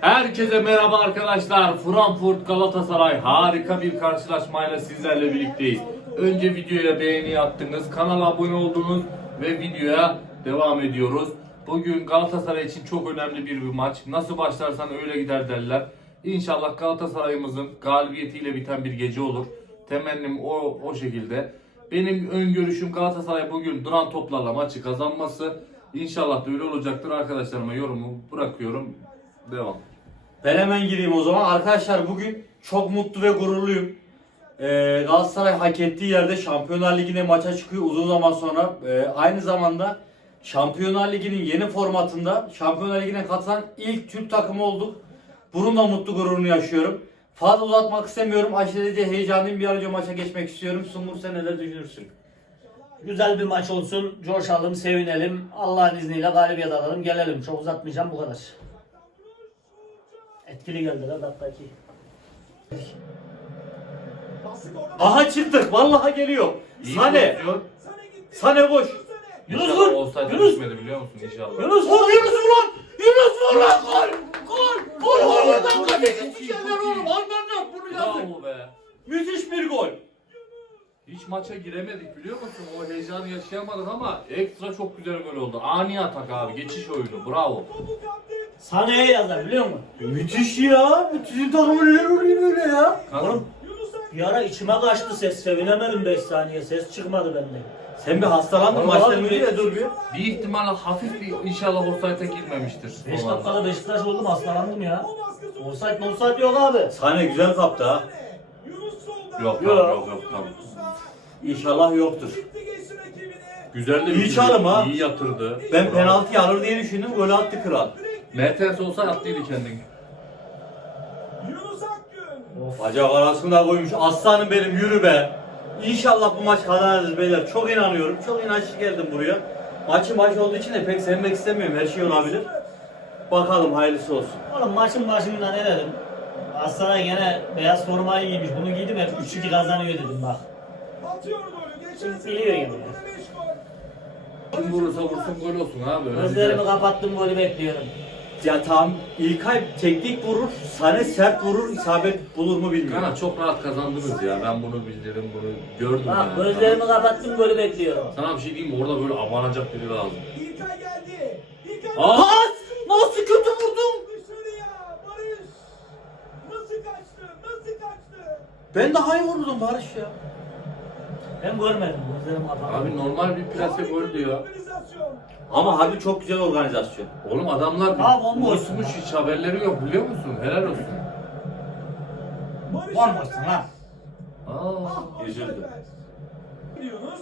Herkese merhaba arkadaşlar. Frankfurt Galatasaray harika bir karşılaşmayla sizlerle birlikteyiz. Önce videoya beğeni attınız, kanala abone oldunuz ve videoya devam ediyoruz. Bugün Galatasaray için çok önemli bir, bir maç. Nasıl başlarsan öyle gider derler. İnşallah Galatasaray'ımızın galibiyetiyle biten bir gece olur. Temennim o, o şekilde. Benim öngörüşüm Galatasaray bugün duran toplarla maçı kazanması. İnşallah da öyle olacaktır. Arkadaşlarıma yorumu bırakıyorum. Devam. Ben hemen gireyim o zaman. Arkadaşlar bugün çok mutlu ve gururluyum. Ee, Galatasaray hak ettiği yerde Şampiyonlar Ligi'ne maça çıkıyor uzun zaman sonra. Ee, aynı zamanda Şampiyonlar Ligi'nin yeni formatında Şampiyonlar Ligi'ne katılan ilk Türk takımı olduk. Bununla mutlu gururunu yaşıyorum. Fazla uzatmak istemiyorum. Aşırı heyecanlıyım. Bir an önce maça geçmek istiyorum. Sungur sen neler düşünürsün? Güzel bir maç olsun. Coşalım, sevinelim. Allah'ın izniyle galibiyet alalım. Gelelim. Çok uzatmayacağım bu kadar. Etkili geldi lan dakika iki. Aha çıktık. Vallahi geliyor. Sane. pozisyon. Sane boş. Yunus İnşallah vur! Yunus! düşmedi biliyor musun inşallah. Yunus Vur Yunus vur lan! Yunus vur lan! Gol! Gol! Gol! Gol! Oradan kaleci düşenler oğlum. Alman yok bunu yazın. Bravo be. Müthiş bir gol. Hiç maça giremedik biliyor musun? O heyecanı yaşayamadık ama ekstra çok güzel gol oldu. Ani atak abi. Geçiş oyunu. Bravo. Sahneye yazar biliyor musun? Müthiş ya. Sizin takımın neler oluyor böyle ya? Oğlum. Bir ara içime kaçtı ses. Sevinemedim 5 saniye. Ses çıkmadı benden. Sen bir hastalandın Vallahi maçtan önce ya dur bir. Bir ihtimalle hafif bir inşallah offside'e girmemiştir. 5 Son anda. dakikada Beşiktaş oldum hastalandım ya. Offside offside yok abi. Sahne güzel kaptı ha. Yok Yok. yok yok yok tamam. İnşallah yoktur. Güzel de İyi bitirdi, çalım ha. İyi yatırdı. Ben Bravo. penaltı alır diye düşündüm. Gol attı kral. Mertens olsa attıydı kendini. Of. Bacak arasında koymuş. Aslanım benim yürü be. İnşallah bu maç kazanırız beyler. Çok inanıyorum. Çok inançlı geldim buraya. Maçı maç olduğu için de pek sevmek istemiyorum. Her şey olabilir. Bakalım hayırlısı olsun. Oğlum maçın başında ne dedim? Aslan'a gene beyaz formayı giymiş. Bunu giydim hep 3-2 kazanıyor dedim bak. Biliyor yani. Kim vurursa vursun gol olsun abi. Öyle Gözlerimi kapattım golü bekliyorum. Ya tam İlkay teknik vurur, Sane sert vurur, isabet bulur mu bilmiyorum. Kana çok rahat kazandınız ya. Ben bunu bildirim, bunu gördüm Bak yani. gözlerimi kapattım golü bekliyorum. Sana bir şey diyeyim mi? Orada böyle abanacak biri lazım. İlkay geldi. İlkay Aa! Pas! Nasıl kötü vurdum? dışarıya. Barış. Nasıl kaçtı? Nasıl kaçtı? Ben daha iyi vurdum Barış ya. Ben görmedim gözlerimi kapattım. Abi normal bir plase goldü ya. Ama harbi çok güzel organizasyon. Oğlum adamlar Abi bomboş. unutmuş hiç haberleri yok biliyor musun? Helal olsun. Olmasın lan. Aa. Ah, Üzüldüm. Yunus.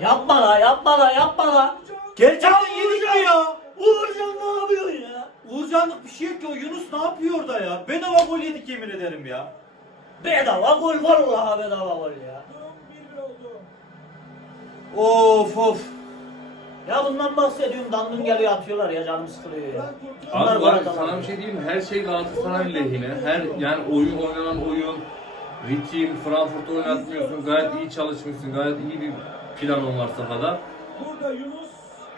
Yapma la yapma la yapma la. Gerçekten yedik mi ya? Uğurcan ne yapıyorsun ya? Uğurcanlık bir şey yok ki o Yunus ne yapıyor orada ya? Bedava gol yedik yemin ederim ya. Bedava gol vallahi bedava gol ya. Durum 1-1 oldu. Of of. Ya bundan bahsediyorum dandun geliyor atıyorlar ya canım sıkılıyor ya. Bunlar Abi atamıyor. sana bir şey diyeyim mi? Her şey Galatasaray'ın lehine. Her yani oyun oynanan oyun, ritim, Frankfurt'u oynatmıyorsun. Gayet iyi çalışmışsın. Gayet iyi bir planın var sahada. Burada Yunus.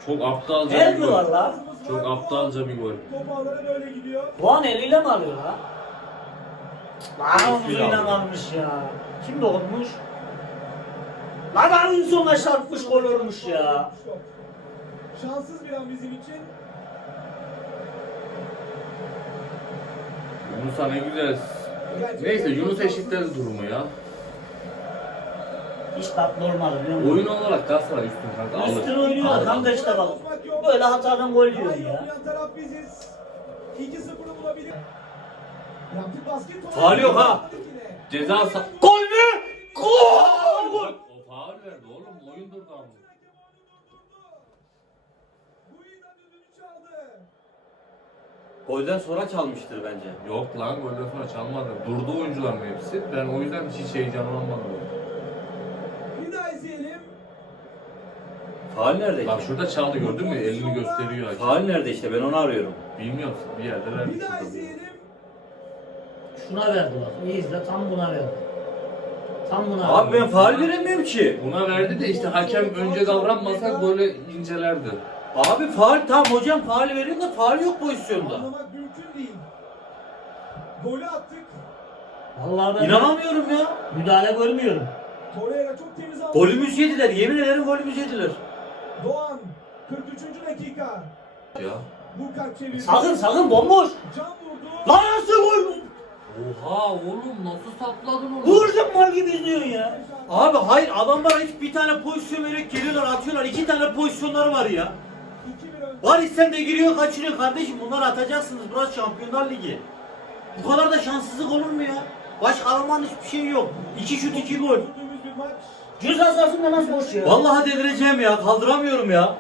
Çok aptalca El bir mi gol. var la? Çok aptalca bir gol. Top ağlara böyle gidiyor. Puan eliyle mi alıyor la? Lan Hiçbir omzuyla kalmış ya. Kim dokunmuş? Lan Arinzon'a çarpmış gol olmuş ya. Şok. Şanssız bir an bizim için. Yunus'a ne güzel. Neyse Yunus eşitledi durumu ya. Hiç tatlı olmadı biliyor musun? Oyun olarak Galatasaray üstün kanka. alır. Üstün oynuyor Alır. kanka işte bak. Böyle hatadan gol yiyor Hayır, ya. oynayan taraf biziz. 2-0'ı bulabilir. Yaptık basket. Faul yok ha. Ceza sa- Gol mü? Gol! Bak, O faul verdi oğlum. Oyun durdu ama. Guida düdüğünü çaldı. Golden sonra çalmıştır bence. Yok lan golden sonra çalmadı. Durdu oyuncuların hepsi. Ben o yüzden hiç heyecanlanmadım. Bir daha izleyelim. Faal nerede? Bak şurada çaldı gördün mü? Elini gösteriyor. hakem. Faal nerede işte ben onu arıyorum. Bilmiyorum bir yerde vermiş. Bir daha izleyelim. Şuna verdi bak. İyi izle tam buna verdi. Tam buna Abi ben verdi. faal veremiyorum ki. Buna verdi de işte hakem önce davranmasa böyle incelerdi. Abi faal tamam hocam faal veriyor da faal yok pozisyonda. Anlamak mümkün değil. Golü attık. Vallahi ben İnanamıyorum ya. müdahale görmüyorum. Torreira çok temiz aldı. Golümüzü yediler. Yemin ederim golümüzü yediler. Doğan 43. dakika. Ya. Bu kalp çevirdi. Sakın sakın bomboş. Can vurdu. Lan nasıl gol? Oha oğlum nasıl sapladın onu? Vurdum mal gibi izliyorsun ya. Abi hayır adamlar hiç bir tane pozisyon vererek geliyorlar atıyorlar. iki tane pozisyonları var ya. 2-1 önde. Var isten de giriyor kaçırıyor kardeşim. Bunları atacaksınız. Burası Şampiyonlar Ligi. Bu kadar da şanssızlık olur mu ya? Başka Alman hiçbir şey yok. İki şut iki gol. Cüz sahasında nasıl boş ya? Vallahi delireceğim ya. Kaldıramıyorum ya.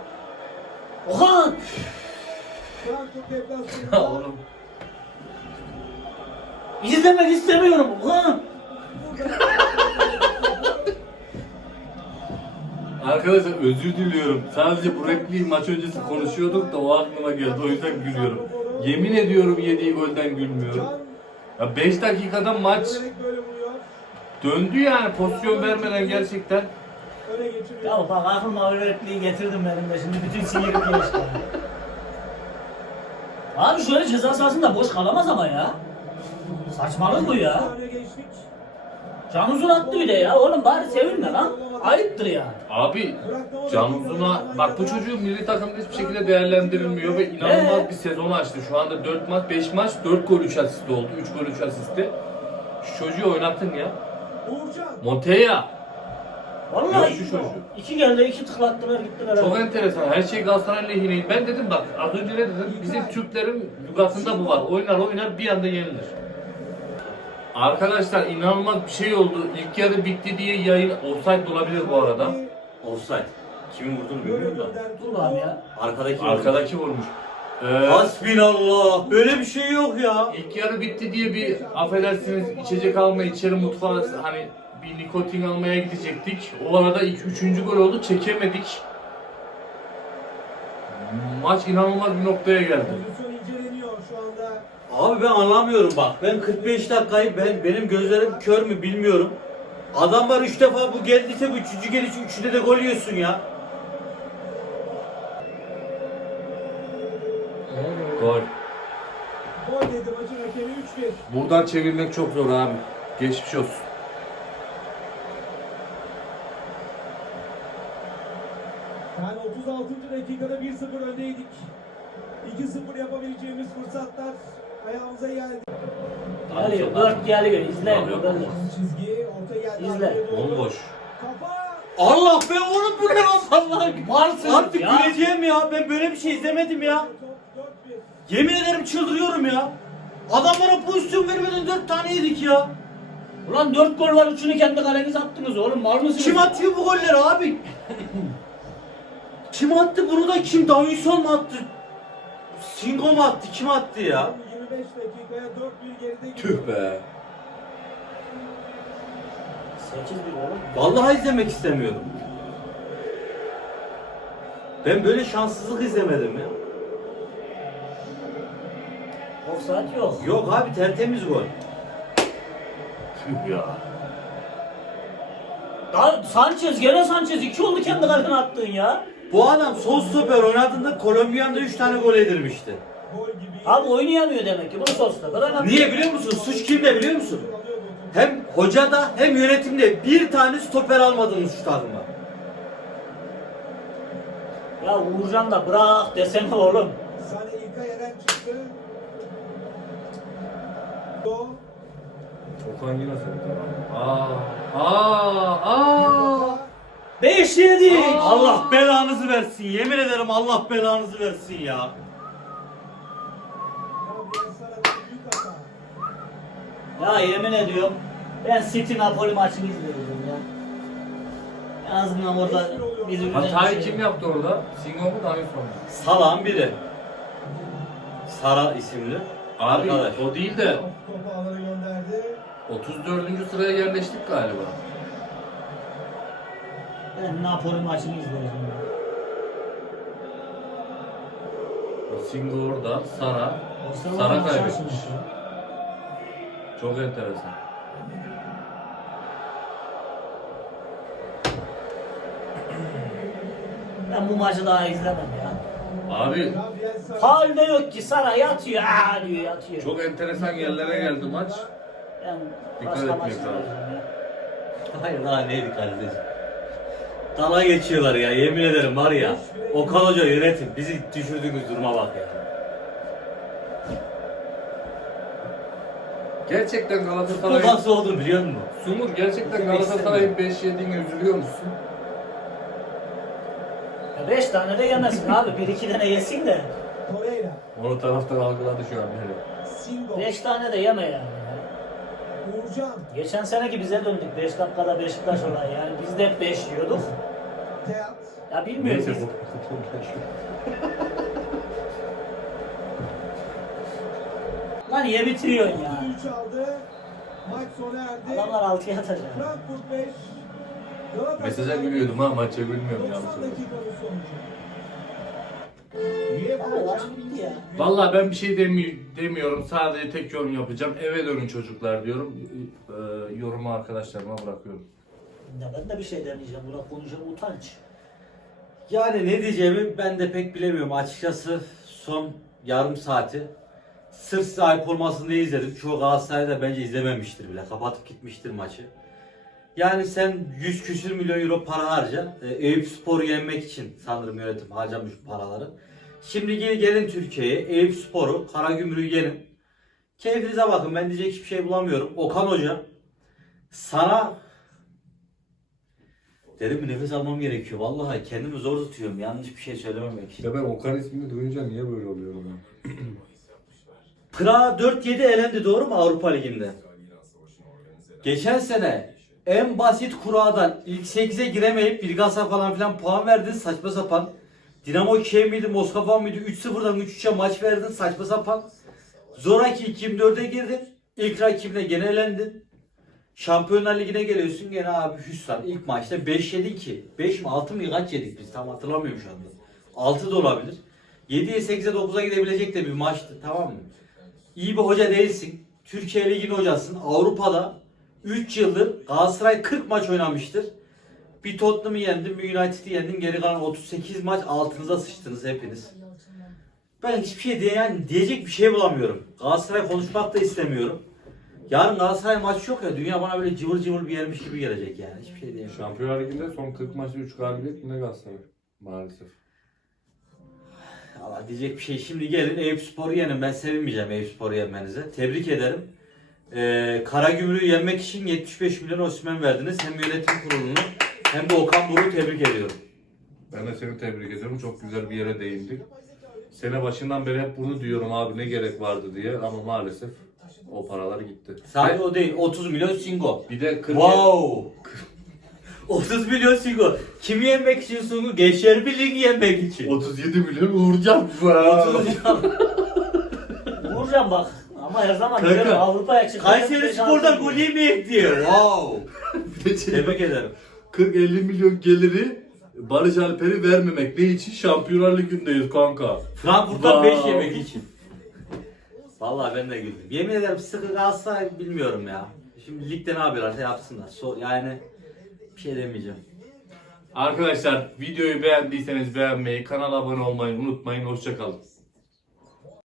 Okan. Frankfurt Ya deplasmanında. oğlum. İzlemek istemiyorum. Okan. Arkadaşlar özür diliyorum. Sadece bu repliği maç öncesi konuşuyorduk da o aklıma geldi. O yüzden gülüyorum. Yemin ediyorum yediği golden gülmüyorum. Ya 5 dakikada maç döndü yani pozisyon vermeden gerçekten. Ya bak aklıma öyle repliği getirdim benim de şimdi bütün sinirim geçti. Abi şöyle ceza sahasında boş kalamaz ama ya. Saçmalık bu ya. Can uzun attı bir de ya. Oğlum bari sevinme lan. Ayıptır yani. Abi Can Uzun'a bak bu çocuğu milli takımda hiçbir şekilde değerlendirilmiyor ve inanılmaz Ee? bir sezon açtı. Şu anda 4 maç 5 maç 4 gol 3 asist oldu. 3 gol 3 asisti. Şu çocuğu oynattın ya. Montella. Vallahi Yok şu çocuğu. iki geldi iki tıklattılar gittiler. Çok abi. enteresan. Her şey Galatasaray lehine. Ben dedim bak az önce ne dedim? Bizim Türklerin lügatında bu var. Oynar oynar bir anda yenilir. Arkadaşlar inanılmaz bir şey oldu. İlk yarı bitti diye yayın offside olabilir bu arada. Offside. Kimin vurduğunu bilmiyorum da. Dur lan ya. Arkadaki Arkadaki vurmuş. Ee, Hasbinallah. Böyle bir şey yok ya. ilk yarı bitti diye bir affedersiniz içecek almaya içeri mutfağa hani bir nikotin almaya gidecektik. O arada ilk üçüncü gol oldu çekemedik. Maç inanılmaz bir noktaya geldi. Pozisyon inceleniyor şu anda. Abi ben anlamıyorum bak. Ben 45 dakikayı ben benim gözlerim kör mü bilmiyorum. Adamlar 3 defa bu geldiyse bu üçüncü geliş üçünde de gol yiyorsun ya. Gol. Gol dedi maçın hakemi 3-1. Buradan çevirmek çok zor abi. Geçmiş olsun. Yani 36. dakikada 1-0 öndeydik. 2-0 yapabileceğimiz fırsatlar ayağımıza geldi. Geliyor. Dört geliyor. İzleyin. Yok. Böyle. Çizgi orta geldi. İzle. Bomboş. Allah be oğlum bu ne lan Allah. Varsın Artık ya. güleceğim ya. Ben böyle bir şey izlemedim ya. Top 4-1. Yemin ederim çıldırıyorum ya. Adamlara pozisyon vermeden 4 tane yedik ya. Ulan dört gol var. Üçünü kendi kalenize attınız oğlum. Mal mısınız? Kim atıyor bu golleri abi? kim attı bunu da kim? Davinson mu attı? Singo mu attı? Kim attı ya? 25 dakikaya 4-1 geride gidiyor. Tüh be. 8 bir oğlum. Vallahi izlemek istemiyorum. Ben böyle şanssızlık izlemedim ya. Offside yok. Yok abi tertemiz gol. Tüh ya. Daha Sanchez gene Sanchez. iki oldu kendi kalene attığın ya. Bu adam sol stoper oynadığında Kolombiyan'da 3 tane gol yedirmişti. Gol gibi. Abi oynayamıyor demek ki. Bunu sosta. Bırak Niye biliyor musun? Suç kimde biliyor musun? Hem hocada hem yönetimde bir tane stoper almadınız şu takıma. Ya Uğurcan da bırak desene oğlum. Sane İlkay Eren çıktı. Do. Okan yine seni Aa, aa, aa. 5 yedik. Allah belanızı versin. Yemin ederim Allah belanızı versin ya. Ya yemin ediyorum. Ben City Napoli maçını izleyeceğim ya. En azından orada bizi üzen bir Hatayı şey kim yaptı orada? Singo mu Davinson mu? Salan biri. Sara isimli. Abi Arkadaş. o değil de Top, topu ağlara gönderdi. 34. sıraya yerleştik galiba. Ben Napoli maçını. O Singo orada, Sara. Sara kaybetmiş. Çok enteresan. Ben bu maçı daha izlemem ya. Abi. Faul de yok ki Sara yatıyor. Aa diyor yatıyor. çok enteresan yerlere geldi maç. Ben Dikkat başka etmek lazım. ya. Hayır daha neydi kardeşim? Dala geçiyorlar ya yemin ederim var ya. Okan Hoca yönetim bizi düşürdüğümüz duruma bak ya. Gerçekten Bu Galatasaray nasıl oldu biliyor musun? Sumur gerçekten Galatasaray'ın 5 yediğine üzülüyor musun? Ya Beş tane de yemesin abi. Bir iki tane yesin de. Torreira. Onu taraftar algıladı şu an. Yani. Singo. Beş tane de yeme yani. Uğurcan. Geçen seneki bize döndük. 5 dakikada Beşiktaş olay. Yani biz de hep 5 yiyorduk. Teat. Ya bilmiyorum. Neyse Lan niye bitiriyorsun ya? Maç sona erdi. Adamlar 6'ya atacak. Frankfurt 5. Galatasaray Mesaja gülüyordum ha maça gülmüyorum 90 yalnız. dakikanın sonucu. UEFA Abi maç Champions bitti ya. Vallahi ben bir şey demi demiyorum. Sadece tek yorum yapacağım. Eve dönün çocuklar diyorum. Ee, yorumu arkadaşlarıma bırakıyorum. Ya ben de bir şey demeyeceğim. Buna konuşacağım utanç. Yani ne diyeceğimi ben de pek bilemiyorum. Açıkçası son yarım saati sırf sahip olmasını diye izledim. Çoğu Galatasaray'da bence izlememiştir bile. Kapatıp gitmiştir maçı. Yani sen 100 küsür milyon euro para harca. E, Eyüp Spor'u yenmek için sanırım yönetim harcamış bu paraları. Şimdi gel, gelin Türkiye'ye. Eyüp Spor'u, Karagümrük'ü yenin. Keyfinize bakın. Ben diyecek hiçbir şey bulamıyorum. Okan Hoca sana Derin bir nefes almam gerekiyor. Vallahi kendimi zor tutuyorum. Yanlış bir şey söylememek için. Ya ben Okan ismini duyunca niye böyle oluyorum ya? Prag 4-7 elendi doğru mu Avrupa Ligi'nde? Geçen sene en basit kuradan ilk 8'e giremeyip Bilgasa falan filan puan verdin saçma sapan. Dinamo Kiev miydi Moskova mıydı 3-0'dan 3-3'e maç verdin saçma sapan. Zoraki 2004'e girdin. İlk rakibine gene elendin. Şampiyonlar Ligi'ne geliyorsun gene abi hüsran. İlk maçta 5 yedin ki. 5 mi 6 mı kaç yedik biz tam hatırlamıyorum şu anda. 6 da olabilir. 7'ye 8'e 9'a gidebilecek de bir maçtı tamam mı? İyi bir hoca değilsin. Türkiye Ligi'nin hocasın. Avrupa'da 3 yıldır Galatasaray 40 maç oynamıştır. Bir Tottenham'ı yendin, bir United'i yendin. Geri kalan 38 maç altınıza sıçtınız hepiniz. Ben hiçbir şey diye, yani diyecek bir şey bulamıyorum. Galatasaray konuşmak da istemiyorum. Yarın Galatasaray maçı yok ya. Dünya bana böyle cıvıl cıvıl bir yermiş gibi gelecek yani. Hiçbir şey diyemem. Şampiyonlar Ligi'nde son 40 maçta 3 galibiyet mi ne Galatasaray? Maalesef. Allah diyecek bir şey. Şimdi gelin Eyüp Spor'u yenin. Ben sevinmeyeceğim Eyüp Spor'u yenmenize. Tebrik ederim. Ee, Karagümrük'ü yenmek için 75 milyon Osman verdiniz. Hem yönetim kurulunu hem de Okan Buruk'u tebrik ediyorum. Ben de seni tebrik ediyorum. Çok güzel bir yere değindik. Sene başından beri hep bunu diyorum abi ne gerek vardı diye ama maalesef o paralar gitti. Sadece o değil. 30 milyon Singo. Bir de 40 Wow. 30 milyon Singo. Kimi yenmek için Sungu? Gençler Birliği'ni yenmek için. 37 milyon Uğurcan. 30 milyon. Vuracağım bak. Ama her zaman Kanka, diyorum Avrupa'ya çıkacak. Kayseri Spor'da gol yemeyek diyor. Wow. Şey- Tebrik ederim. 40-50 milyon geliri Barış Alper'i vermemek. Ne için? Şampiyonlar Ligi'ndeyiz kanka. Frankfurt'tan Wow. 5 yemek için. Vallahi ben de güldüm. Yemin ederim sıkı Galatasaray bilmiyorum ya. Şimdi ligde ne yapıyorlarsa yapsınlar. So, yani bir şey demeyeceğim. Arkadaşlar videoyu beğendiyseniz beğenmeyi, kanala abone olmayı unutmayın. Hoşçakalın.